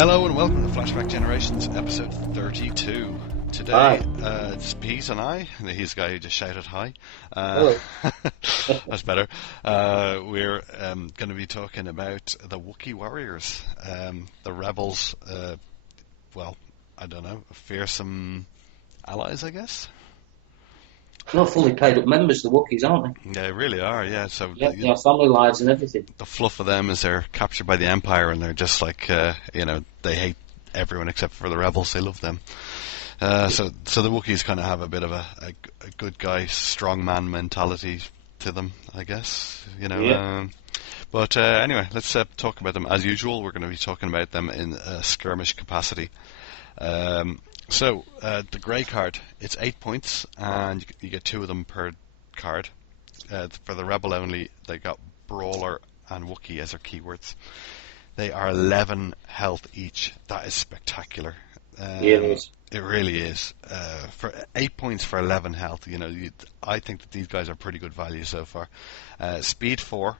Hello and welcome to Flashback Generations, episode 32. Today, it's Pete and I. He's the guy who just shouted hi. Hello. That's better. We're going to be talking about the Wookiee warriors, the rebels. Well, I don't know, fearsome allies, I guess. Not fully paid up members, the Wookiees, aren't they? They really are, yeah. So Yeah, they have family lives and everything. the fluff of them is they're captured by the Empire, and they're just like, they hate everyone except for the rebels. They love them. So the Wookiees kind of have a bit of a good guy, strong man mentality to them, I guess. Yeah. But anyway, let's talk about them. As usual, we're going to be talking about them in a skirmish capacity. The grey card, it's 8 points, and you get 2 of them per card. For the rebel only, they got Brawler and Wookiee as their keywords. They are 11 health each. That is spectacular. Yeah, it is. It really is. For 8 points for 11 health, I think that these guys are pretty good value so far. Speed 4,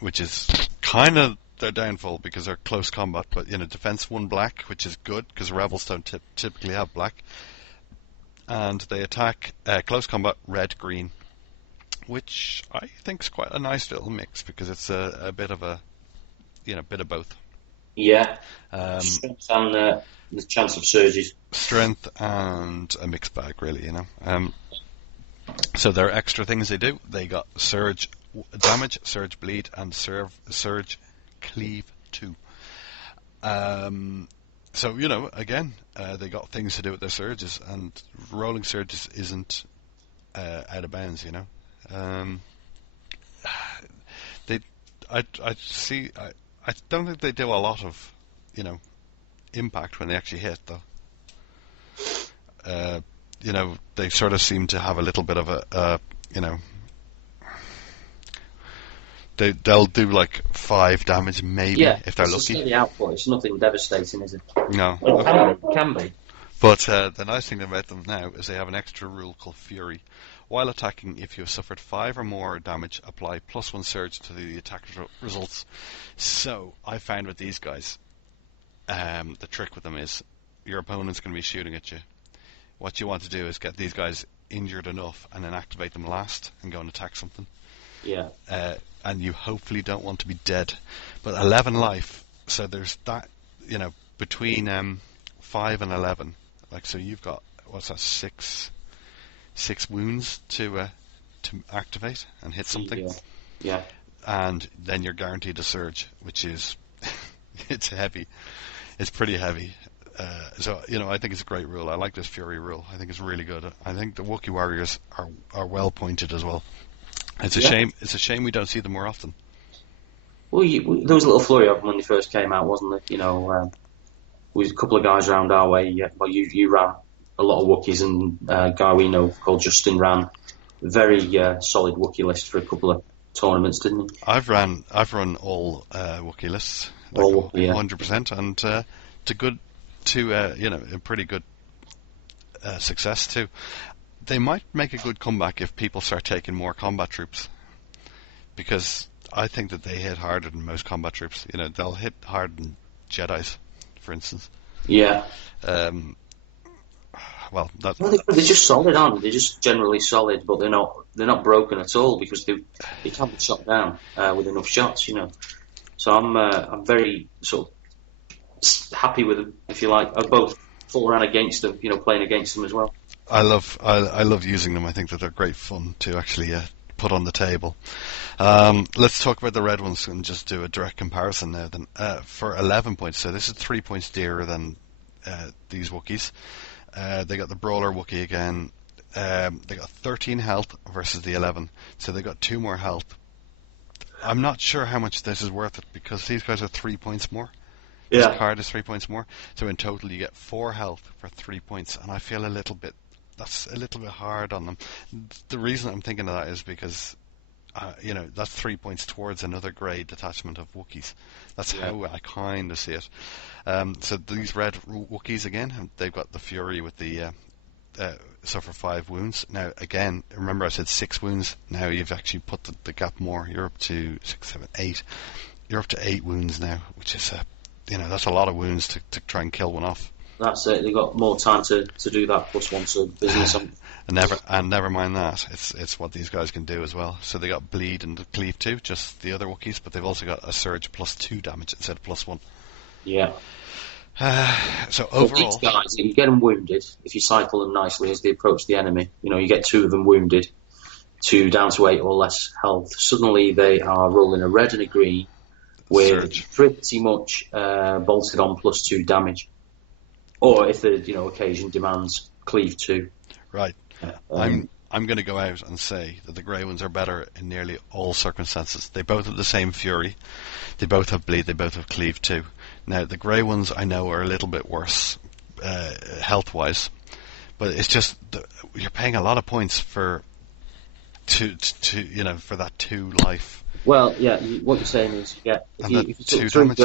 which is kind of their downfall because they're close combat, but defense 1 black, which is good because rebels don't typically have black. And they attack close combat red green, which I think is quite a nice little mix because it's a bit of bit of both. Yeah. Strength And the chance of surges. Strength and a mixed bag, really, So there are extra things they do. They got surge damage, surge bleed, and surge cleave 2. Again, they got things to do with their surges, and rolling surges isn't out of bounds, I don't think they do a lot of, impact when they actually hit, though. They sort of seem to have a little bit of they'll do like 5 damage maybe if they're lucky. It's a steady output. It's nothing devastating, is it? No. It can be. But the nice thing about them now is they have an extra rule called Fury. While attacking, if you have suffered 5 or more damage, apply +1 surge to the attack results. So I found with these guys, the trick with them is your opponent's going to be shooting at you. What you want to do is get these guys injured enough and then activate them last and go and attack something. Yeah. And you hopefully don't want to be dead. But 11 life, so there's that, between 5 and 11. So you've got, what's that, 6 wounds to activate and hit something. Yeah. And then you're guaranteed a surge, which is, it's heavy. It's pretty heavy. I think it's a great rule. I like this Fury rule. I think it's really good. I think the Wookiee warriors are well pointed as well. It's a shame. It's a shame we don't see them more often. Well, there was a little flurry of them when they first came out, wasn't there? With a couple of guys around our way. Well, you ran a lot of Wookiees, and a guy we know called Justin ran a very solid Wookiee list for a couple of tournaments, didn't he? I've run all Wookiee lists, all Wookiee, 100%, and a pretty good success too. They might make a good comeback if people start taking more combat troops, because I think that they hit harder than most combat troops. They'll hit harder than Jedis, for instance. Yeah. They're just solid, aren't they? They're just generally solid, but they're not broken at all because they can't be shot down with enough shots, So I'm very sort of happy with them, if you like. I both for and against them, playing against them as well. I love using them. I think that they're great fun to actually put on the table. Let's talk about the red ones and just do a direct comparison now. Then for 11 points, so this is 3 points dearer than these Wookiees. They got the Brawler Wookiee again. They got 13 health versus the 11, so they got 2 more health. I'm not sure how much this is worth it because these guys are 3 points more. Yeah. This card is 3 points more, so in total you get 4 health for 3 points, and I feel that's a little bit hard on them. The reason I'm thinking of that is because, that's 3 points towards another grade detachment of Wookiees. That's how I kind of see it. So these red Wookiees again, they've got the Fury with the suffer 5 wounds. Now again, remember I said 6 wounds. Now you've actually put the gap more. You're up to 6, 7, 8. You're up to 8 wounds now, which is that's a lot of wounds to try and kill one off. That's it. They've got more time to do that +1 to business. And never mind that. It's what these guys can do as well. So they got bleed and cleave too, just the other Wookiees, but they've also got a surge +2 damage instead of +1. Yeah. So overall, these guys, if you get them wounded, if you cycle them nicely as they approach the enemy, you get 2 of them wounded, 2 down to 8 or less health. Suddenly they are rolling a red and a green with surge. pretty much bolted on +2 damage. Or if the occasion demands, cleave 2. Right. I'm going to go out and say that the grey ones are better in nearly all circumstances. They both have the same fury. They both have bleed. They both have cleave too. Now the grey ones I know are a little bit worse health-wise, but it's just you're paying a lot of points for for that 2 life. Well, yeah. What you're saying is you get if you took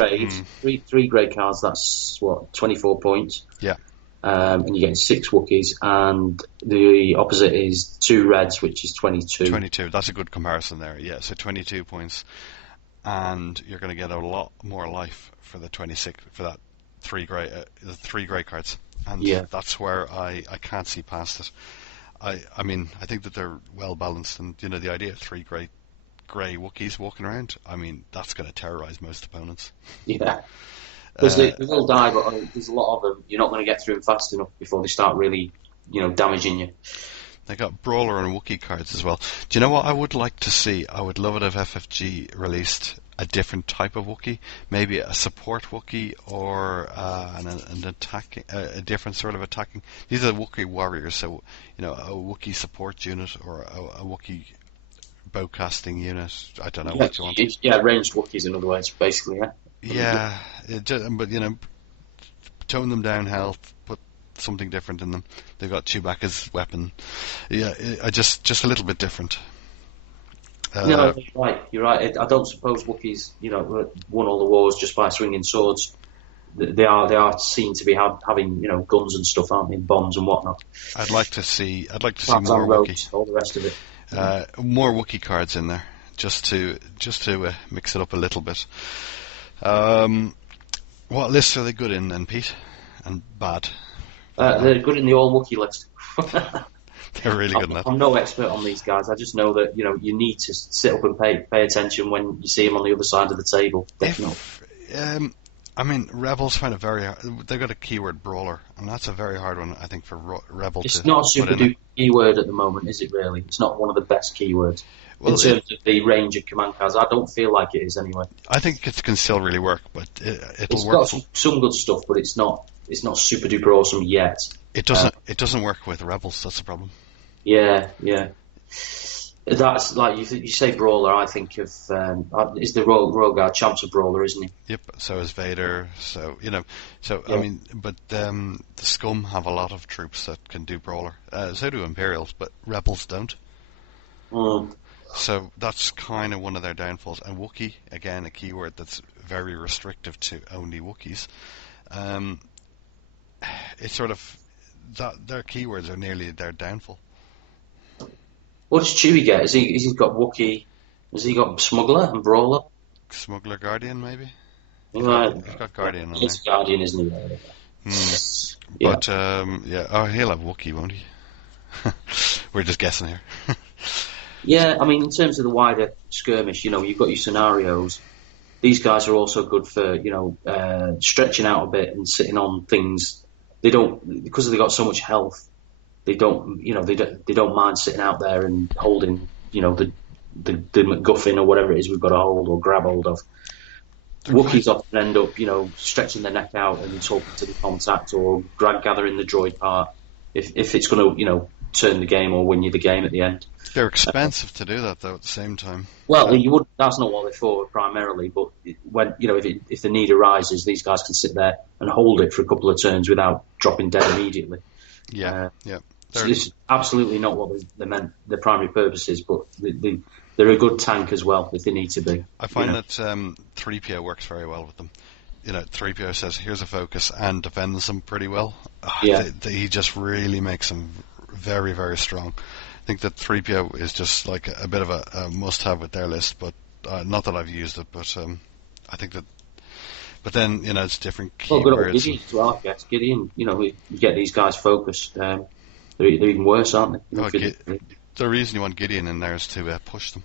3 grey cards. That's what 24 points. Yeah. And you're getting 6 Wookiees, and the opposite is 2 reds, which is 22. 22. That's a good comparison there. Yeah. So 22 points, and you're going to get a lot more life for the 26 for that 3 grey the 3 grey cards, and that's where I can't see past it. I mean I think that they're well balanced, and the idea of 3 grey Wookiees walking around, I mean that's going to terrorize most opponents. Yeah. Because they will die, but there's a lot of them. You're not going to get through them fast enough before they start really, damaging you. They got Brawler and Wookiee cards as well. Do you know what I would like to see? I would love it if FFG released a different type of Wookiee, maybe a support Wookiee or an attacking, a different sort of attacking. These are the Wookiee warriors, so a Wookiee support unit or a Wookiee bowcasting unit. I don't know what you want. Ranged Wookiees in other words, basically. Yeah, but tone them down health, put something different in them. They've got Chewbacca's weapon. Yeah, just a little bit different. No, you're right. I don't suppose Wookiees, won all the wars just by swinging swords. They are seen to be having guns and stuff, aren't they? Bombs and whatnot. I'd like to see more Wookiee. All the rest of it. More Wookiee cards in there, just to mix it up a little bit. What lists are they good in then, Pete? And bad? They're good in the all Wookiee list. They're really good in that. I'm no expert on these guys. I just know that you need to sit up and pay attention when you see them on the other side of the table. Definitely. I mean, Rebels find it very hard. They've got a keyword Brawler, and that's a very hard one, I think, for Rebel it's to not a super duper keyword at the moment, is it really? It's not one of the best keywords. In terms of the range of command cards, I don't feel like it is anyway. I think it can still really work, but it'll work. It's got some good stuff, but it's not super duper awesome yet. It doesn't work with Rebels. That's the problem. Yeah. That's like you say Brawler. I think of is the Royal Guard Champ's a Brawler, isn't he? Yep. So is Vader. So Yeah. I mean, but the Scum have a lot of troops that can do Brawler. So do Imperials, but Rebels don't. So that's kind of one of their downfalls. And Wookiee, again, a keyword that's very restrictive to only Wookiees. It's sort of that their keywords are nearly their downfall. What does Chewie get? Has he got Wookiee? Has he got Smuggler and Brawler? Smuggler Guardian, maybe? He's got Guardian on He's Guardian, isn't he? But, he'll have Wookiee, won't he? We're just guessing here. Yeah, I mean, in terms of the wider skirmish, you've got your scenarios. These guys are also good for, stretching out a bit and sitting on things. They don't, because they've got so much health, they don't mind sitting out there and holding, the MacGuffin or whatever it is we've got to hold or grab hold of. Wookiees often end up, stretching their neck out and talking to the contact or gathering the droid part if it's going to, turn the game or win you the game at the end. They're expensive to do that, though, at the same time. Well, you would. That's not what they're for primarily, but when if the need arises, these guys can sit there and hold it for a couple of turns without dropping dead immediately. Yeah. So this is absolutely not what they meant. Their primary purpose is, but they're a good tank as well if they need to be. I find that 3PO works very well with them. 3PO says, "Here's a focus," and defends them pretty well. He just really makes them very, very strong. I think that 3PO is just like a bit of a must-have with their list, but not that I've used it, but I think that But then, it's different Well, good old keywords. Gideon as well, I guess. Gideon, you get these guys focused. They're even worse, aren't they? Oh, the reason you want Gideon in there is to push them.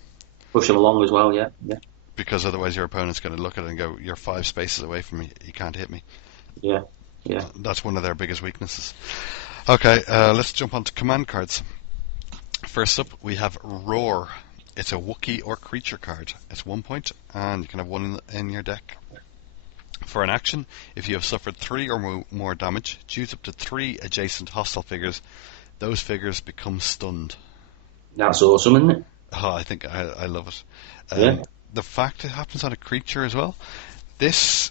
Push them along as well, yeah. Because otherwise your opponent's going to look at it and go, you're 5 spaces away from me, you can't hit me. Yeah. That's one of their biggest weaknesses. Okay, let's jump on to command cards. First up, we have Roar. It's a Wookie or creature card. It's 1 point, and you can have one in your deck. For an action, if you have suffered 3 or more damage, choose up to 3 adjacent hostile figures. Those figures become stunned. That's awesome, isn't it? Oh, I think I love it. Yeah. The fact it happens on a creature as well, this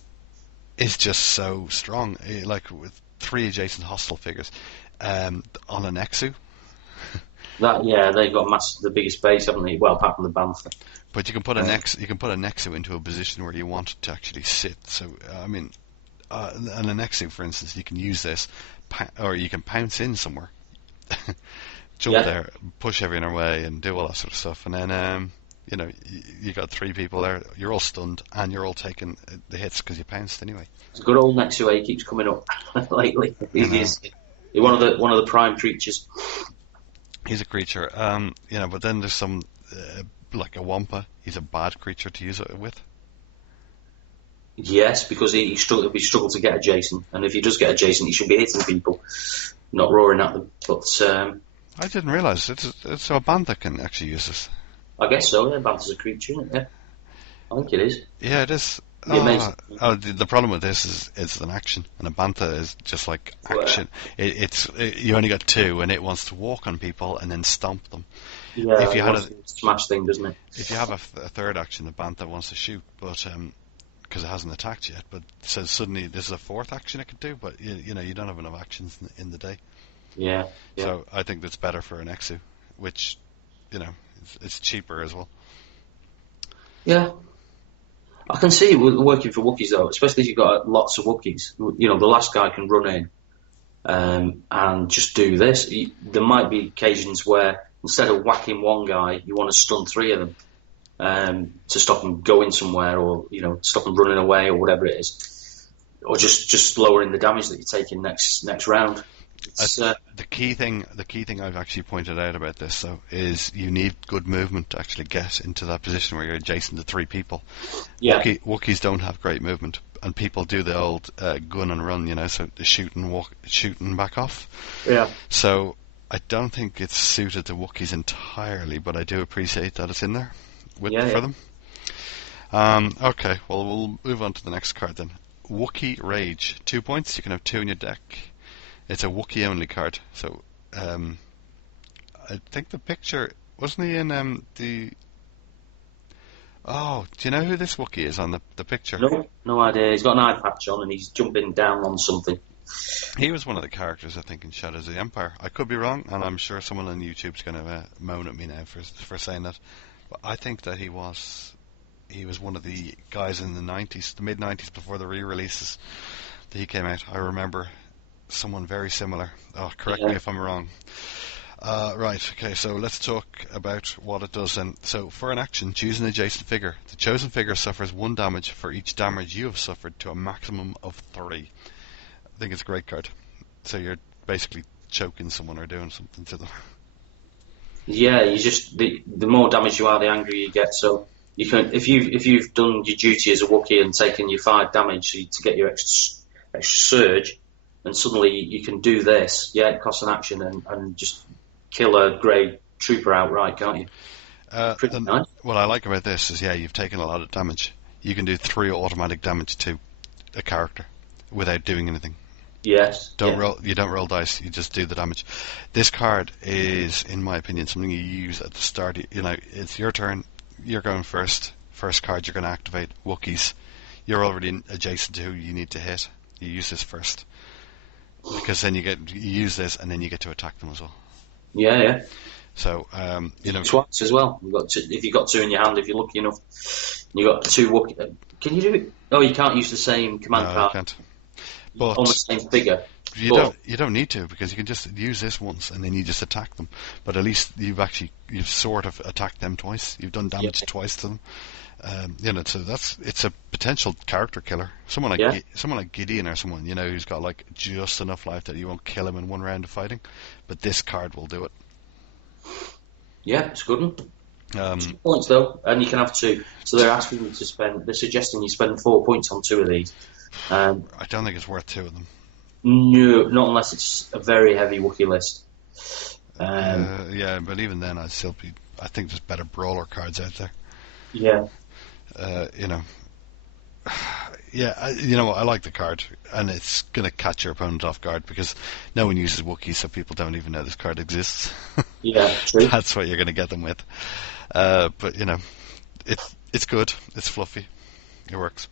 is just so strong. Like with 3 adjacent hostile figures on an Exu. They've got the biggest base, haven't they? Well, apart from the Bantha. But you can put an Exu into a position where you want it to actually sit. So I mean, on an Exu, for instance, you can use this, or you can pounce in somewhere, jump there, push everyone away, and do all that sort of stuff. And then you got 3 people there. You're all stunned, and you're all taking the hits because you pounced anyway. It's a good old Nexu. He keeps coming up lately. He's one of the prime creatures. He's a creature, but then there's some, like a Wampa, he's a bad creature to use it with. Yes, because he struggle to get adjacent, and if he does get adjacent, he should be hitting people, not roaring at them. But I didn't realise, it's a band that can actually use this. I guess so, yeah, Bantha's a creature, isn't it? Yeah. I think it is. Yeah, it is. The problem with this is it's an action, and a Bantha is just like action. You only got 2, and it wants to walk on people and then stomp them. Yeah, if you had a smash thing, doesn't it? If you have a third action, the Bantha wants to shoot, but because it hasn't attacked yet. But so suddenly this is a 4th action it could do, but you don't have enough actions in the day. Yeah. So I think that's better for an Exu, which it's cheaper as well. Yeah. I can see it working for Wookiees though, especially if you've got lots of Wookiees. The last guy can run in and just do this. There might be occasions where instead of whacking one guy, you want to stun 3 of them to stop them going somewhere, or stop them running away, or whatever it is, or just lowering the damage that you're taking next round. The key thing I've actually pointed out about this, though, is you need good movement to actually get into that position where you're adjacent to 3 people. Yeah. Wookiees don't have great movement, and people do the old gun and run, so they shoot and back off. Yeah. So I don't think it's suited to Wookiees entirely, but I do appreciate that it's in there for them. Okay, well, we'll move on to the next card then. Wookie Rage. 2 points, you can have 2 in your deck. It's a Wookiee only card, so I think the picture wasn't he in the. Oh, do you know who this Wookiee is on the picture? No idea. He's got an eye patch on and he's jumping down on something. He was one of the characters, I think, in Shadows of the Empire. I could be wrong, and I'm sure someone on YouTube's going to moan at me now for saying that. But I think that he was one of the guys in the mid 90s, before the re-releases that he came out. I remember someone very similar. Oh, correct me if I'm wrong. Right, okay, so let's talk about what it does then. So, for an action, choose an adjacent figure. The chosen figure suffers 1 damage for each damage you have suffered to a maximum of 3. I think it's a great card. So you're basically choking someone or doing something to them. Yeah, you just the more damage you are, the angrier you get. So you can if you've done your duty as a Wookiee and taken your 5 damage to get your extra surge, and suddenly you can do this. Yeah, it costs an action and just kill a grey trooper outright, can't you? Pretty nice. What I like about this is, you've taken a lot of damage. You can do 3 automatic damage to a character without doing anything. Yes. You don't roll dice. You just do the damage. This card is, in my opinion, something you use at the start. It's your turn. You're going first. First card you're going to activate. Wookiees. You're already adjacent to who you need to hit. You use this first, because then you use this, and then you get to attack them as well. Yeah. So twice as well. If you've got 2 in your hand, if you're lucky enough, you got 2 Wookiee. Can you do it? Oh, you can't use the same command card. You can't. But on the same figure. You don't need to, because you can just use this once and then you just attack them. But at least you've sort of attacked them twice. You've done damage twice to them. So it's a potential character killer. Someone like Gideon or someone who's got like just enough life that you won't kill him in one round of fighting, but this card will do it. Yeah, it's good. 2 points though, and you can have 2. So they're asking you to spend. They're suggesting you spend 4 points on 2 of these. I don't think it's worth 2 of them. No, not unless it's a very heavy Wookiee list. But even then, I think there's better brawler cards out there. Yeah. I like the card, and it's going to catch your opponent off guard because no one uses Wookiees, so people don't even know this card exists. Yeah, true. That's what you're going to get them with. But it's good. It's fluffy. It works.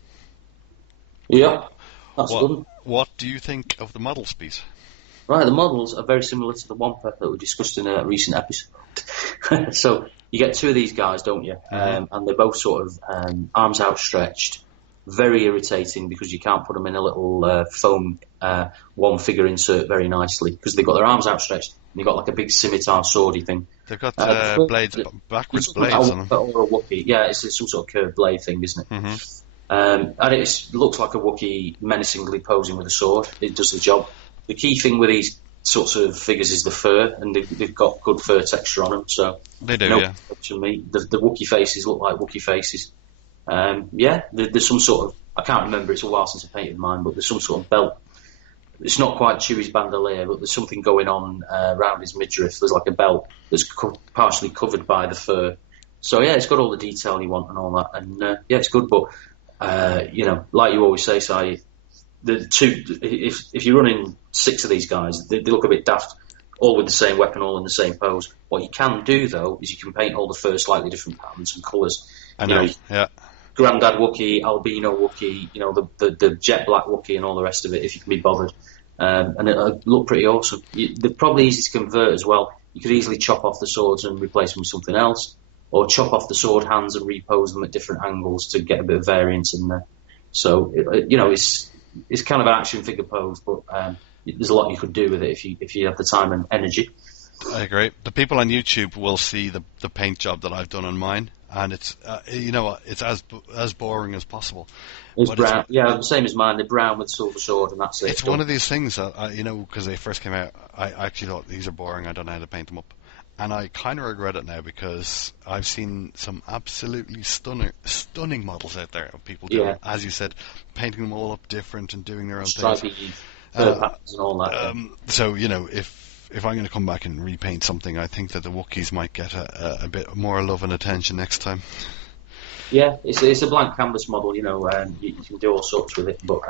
Yeah, that's good. What do you think of the model speed? Right, the models are very similar to the Wampa that we discussed in a recent episode. So you get 2 of these guys, don't you? Mm-hmm. And they're both sort of arms outstretched. Very irritating because you can't put them in a little foam one-figure insert very nicely because they've got their arms outstretched and you've got like a big scimitar swordy thing. They've got backwards blades on them. Or a Wookiee. Yeah, it's some sort of curved blade thing, isn't it? Mm-hmm. And it looks like a Wookiee menacingly posing with a sword. It does the job. The key thing with these sorts of figures is the fur, and they've got good fur texture on them. So they do, yeah. The Wookiee faces look like Wookiee faces. There's some sort of, I can't remember, it's a while since I painted mine, but there's some sort of belt. It's not quite Chewie's bandolier, but there's something going on around his midriff. There's like a belt that's partially covered by the fur. So yeah, it's got all the detail you want and all that, and it's good. But like you always say, Si, if you're running 6 of these guys, they look a bit daft, all with the same weapon, all in the same pose. What you can do though is you can paint all the fur slightly different patterns and colours. I know. Yeah. Grandad Wookiee, Albino Wookiee, the jet black Wookiee and all the rest of it if you can be bothered. And it'll look pretty awesome. They're probably easy to convert as well. You could easily chop off the swords and replace them with something else, or chop off the sword hands and repose them at different angles to get a bit of variance in there. So, it's kind of an action figure pose, but there's a lot you could do with it if you have the time and energy. I agree. The people on YouTube will see the paint job that I've done on mine, and it's it's as boring as possible. It's brown, the same as mine. They're brown with silver sword, and that's it. It's one of these things that because they first came out, I actually thought these are boring. I don't know how to paint them up, and I kind of regret it now because I've seen some absolutely stunning models out there of people doing, as you said, painting them all up different and doing their own things. Patterns and all that. So if I'm going to come back and repaint something, I think that the Wookiees might get a bit more love and attention next time. Yeah, it's a blank canvas model, and you can do all sorts with it. But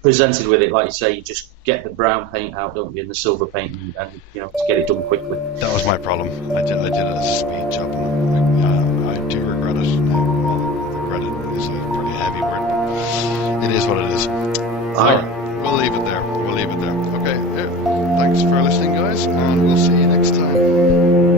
presented with it, like you say, you just get the brown paint out, don't you, and the silver paint, and to get it done quickly. That was my problem. I did it as a speed job, and I do regret it now. Well, regret it is a pretty heavy word, but it is what it is. All right, we'll leave it there. Okay, thanks for listening, guys, and we'll see you next time.